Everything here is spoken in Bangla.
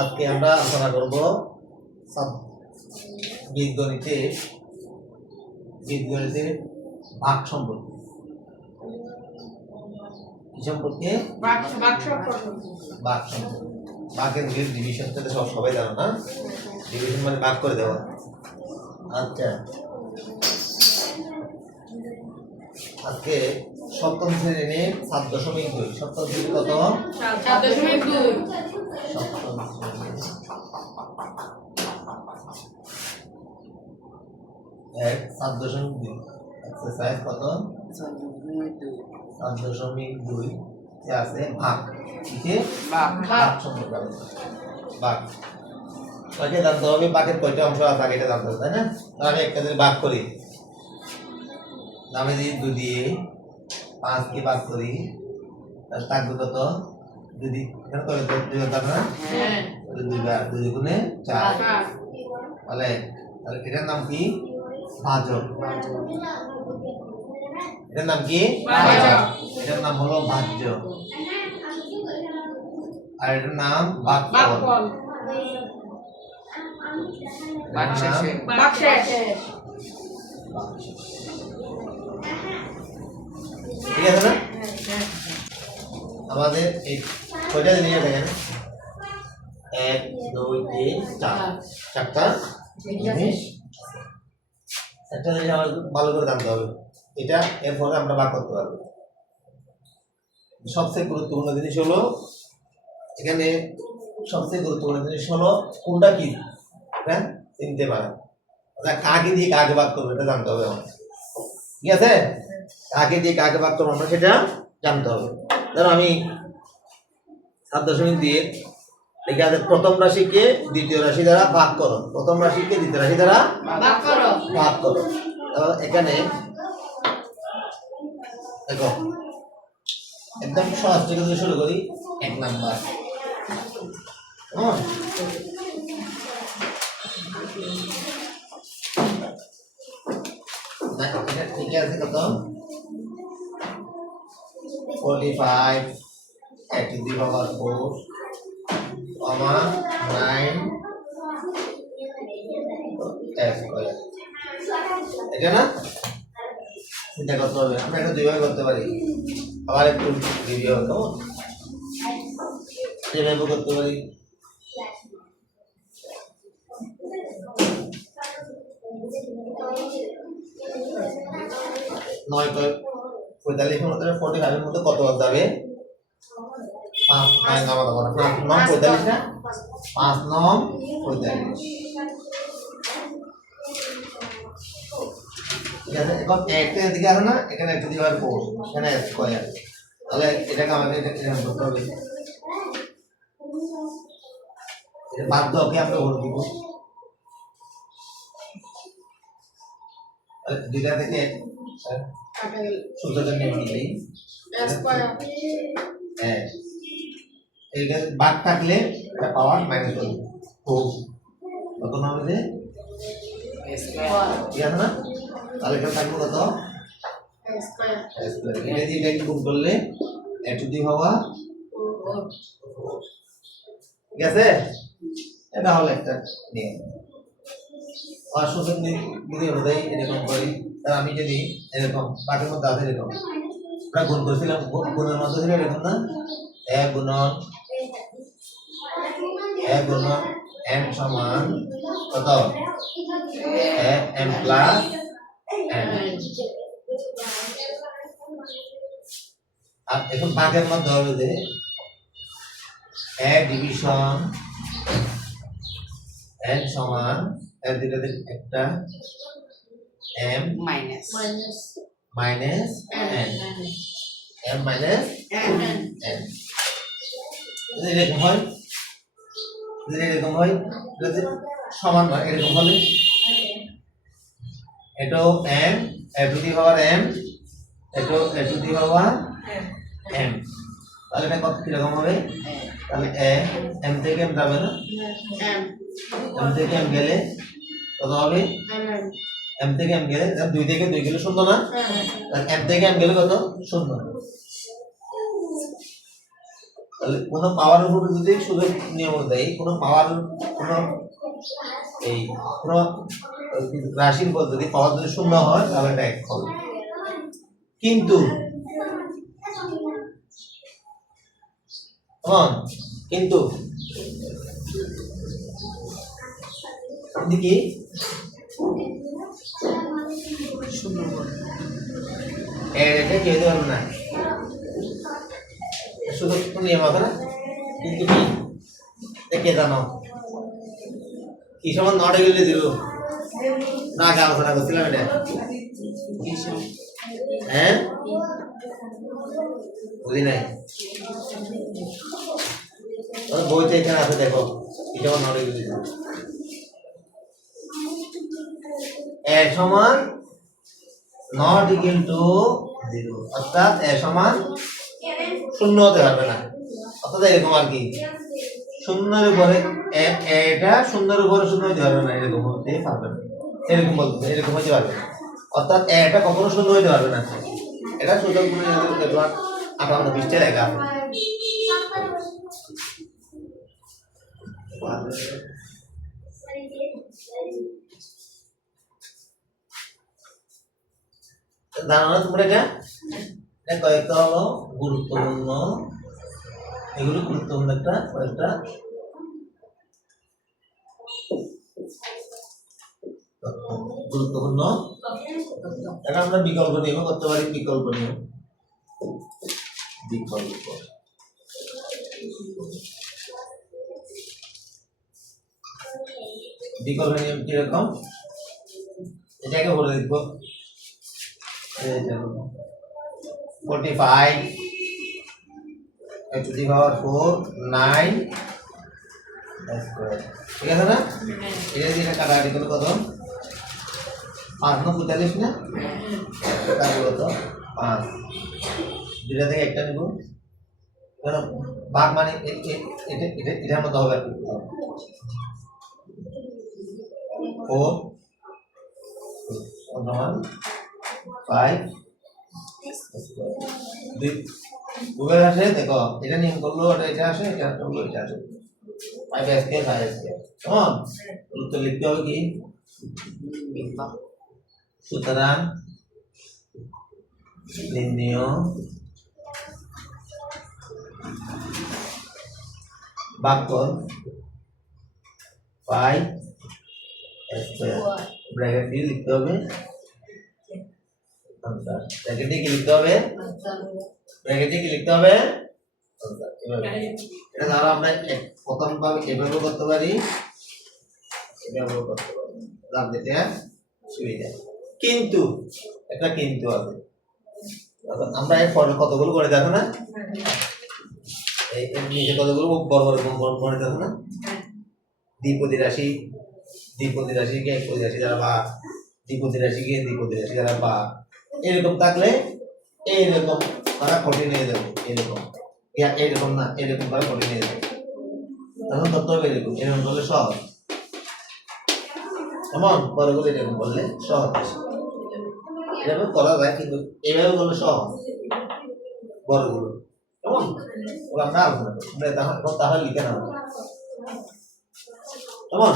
আজকে আমরা আলোচনা করব বীজগণিতের ভাগ সম্পর্কে। কি সম্পর্কে? ভাগ সম্পর্কে। ভাগের ডিভিশন তো সবাই জানো না? ডিভিশন মানে ভাগ করে দেওয়া। আচ্ছা, আজকে সপ্তম শ্রেণীর 7.2। সপ্তম শ্রেণী কত? 7.2। সপ্তম শ্রেণী 7.2 এক্সারসাইজ কত? 7.2 এ আছে ভাগ। কিসে? ভাগ সম্পর্কে। ভাগ আগে জানতে হবে ভাগের কয়টা অংশ আছে, আগে এটা জানতে হবে, তাই না? আমি একটা যদি ভাগ করি, আমি যদি 2 দিয়ে 5 কে ভাগ করি, তাহলে থাকবে কত? যদি এখানে কত 2 থাকবে না? হ্যাঁ, 2 বার 2 গুণে 4। তাহলে এটার নাম কি? ভাজক। এটার নাম কি? ভাজক। এটার নাম হলো ভাজ্য, আর এটার নাম ভাগফল। ঠিক আছে না? আমাদের এই কয়টা জিনিস দেখেন, 1 2 3 4, চারটা জিনিস। একটা জিনিস আমাদের ভালো করে জানতে হবে, এটা এরপরে আমরা ভাগ করতে পারবো। সবচেয়ে গুরুত্বপূর্ণ জিনিস হলো এখানে, সবচেয়ে গুরুত্বপূর্ণ জিনিস হলো কোনটা কি, হ্যাঁ, চিনতে পারা। কাকে দিয়ে কাকে ভাগ করবো এটা জানতে হবে আমাদের। ঠিক আছে, কাকে দিয়ে কাকে ভাগ করবো আমরা সেটা জানতে হবে। ধরো আমি 7.2 দিয়ে লিখে আছে, প্রথম রাশিকে দ্বিতীয় রাশি দ্বারা ভাগ করো। প্রথম রাশিকে দ্বিতীয় রাশি দ্বারা ভাগ করো। এখানে দেখো, একদম সহজ থেকে যদি শুরু করি, 1 নাম্বার। ঠিক আছে, কত? 45 to the power 4, 9 স্কয়ার। এটা না চিন্তা করতে হবে, আমরা এটা দুইভাবে করতে পারি। আবার একটু ভিডিও হলো যেভাবে করতে পারি। 9 45 এর মধ্যে 45 এর মধ্যে কত যাবে? 5 9 নামাতে পারো। 5 9 45 না? 5 9 45। ঠিক আছে, এখন একটা এদিকে আছে না, এখানে একটা দিবার 4, এখানে স্কয়ার। তাহলে এটাকে আমাদের এটা করতে হবে। এটা বাদ দাও, ওকে আমরা বলে দিব। তাহলে দুইটা থেকে সূত্রটা নিয়ে নিই স্কয়ার। হ্যাঁ, এইটা ভাগ থাকলে এটা পাওয়ার -1 4 কত হবে যে স্কয়ার। ঠিক আছে না? তাহলে এটা থাকবে কত? স্কয়ার। স্কয়ার এটা দিয়ে এটা গুণ করলে a টু দি পাওয়ার 4। ঠিক আছে, এটা হলো একটা নিয়ম। আর সূত্র নিয়ম অনুযায়ী এরকম করি। তাহলে আমি যদি এরকম ভাগের মধ্যে আছে এরকম, আমরা গুণ করেছিলাম, গুণের মধ্যে ছিল এরকম না, a গুণন n সমান কত? a m plus n। আর এখন ভাগের মধ্যে হবে যে a ডিভিশন n সমান এর দিকে একটা m minus n, m minus n। যদি এরকম হয়, যদি সমান হয় এরকম হলে এটাও m a to the power m, এটাও a to the power m। তাহলে এটা কত কিরকম হবে? তাহলে m থেকে m যাবে না, m থেকে m গেলে কত হবে? m থেকে m গেলে 2 থেকে 2 গেলে 0 না, তাহলে m থেকে m গেলে কত? 0। তাহলে কোনো পাওয়ারের উপর যদি শুধু নিয়ম দেয়, কোনো পাওয়ার কোনো এই কোনো রাশির উপর যদি পাওয়ার যদি শূন্য হয় তাহলে এটা এক হবে। কিন্তু কিন্তু কি এটা কে দিতে পারবে না, শুধু নিয়ম আছে না। কিন্তু কি কে জানো কি সমান নটে গেলে দিল না, আগে আলোচনা করছিলাম এটা। হ্যাঁ বুঝি নাই, বইতে এখানে আছে দেখো কি সমান নটে গেলে দিল। এ সমান নট ইকুয়াল টু 0, অর্থাৎ এ সমান শূন্য হতে পারবে না। অর্থাৎ এরকম আর কি শূন্যের উপরে এটা শূন্যের উপরে শূন্য হতে পারবে না, এরকম হতে পারবে না, এরকম বলতে এরকম হতে পারবে না। অর্থাৎ এটা কখনো শূন্য হতে পারবে না। এটা সুযোগ গুণে 58 পৃষ্ঠায় লেখা আছে। জানো না তোমরা এটা কয়েকটা হলো গুরুত্বপূর্ণ, এগুলো গুরুত্বপূর্ণ একটা কয়েকটা গুরুত্বপূর্ণ। এটা আমরা বিকল্প নিয়ম করতে পারি, বিকল্প নিয়ম বিকল্প নিয়ম কিরকম এটাকে বলে দেখবো। 45 to the power 4 9 স্কয়ার, ঠিক আছে না? এটা দিয়ে কাটাকাটি করলে কত 5 না 45 না, তাহলে কত 5, দুইটা থেকে একটা নিব কারণ ভাগ মানে এটা এটার মতো হবে 4 5 দুই উভয় আসে দেখো, এটা নিয়ম করলো এটা আসে, এটা করলো এটা আসে, 5 স্কয়ার 5 স্কয়ার। কেমন উত্তর লিখতে হবে কি, সুতরাং নির্ণয় ভাগফল 5 স্কয়ার, ব্র্যাকেট দিয়ে লিখতে হবে ব্র্যাকেটে কি লিখতে হবে, ব্র্যাকেটে কি লিখতে হবে। এটা দ্বারা আমরা প্রথম ভাবে এভাবে করতে পারি, এভাবে করতে পারি, লাভ দিতে সুবিধা। কিন্তু একটা কিন্তু আছে, আমরা এর পরে কতগুলো করে দেখো না, এই নিচে কতগুলো বড় বড় করে দেখো না, দ্বিপদী রাশি কে একপদী রাশি দ্বারা বা দ্বিপদী রাশিকে দ্বিপদী রাশি দ্বারা বা এরকম থাকলে এইরকম তারা কঠিন হয়ে যাবে, এরকম না এরকম তারা কঠিন হয়ে যাবে। তখন করতে হবে এরকম করলে সহজ, এমন বড়গুলো এরকম করলে সহজ, এভাবে করা যায় কিন্তু এইভাবে করলে সহজ বড়গুলো। কেমন আমরা আলোচনা করি, তাহলে লিখে নাও কেমন।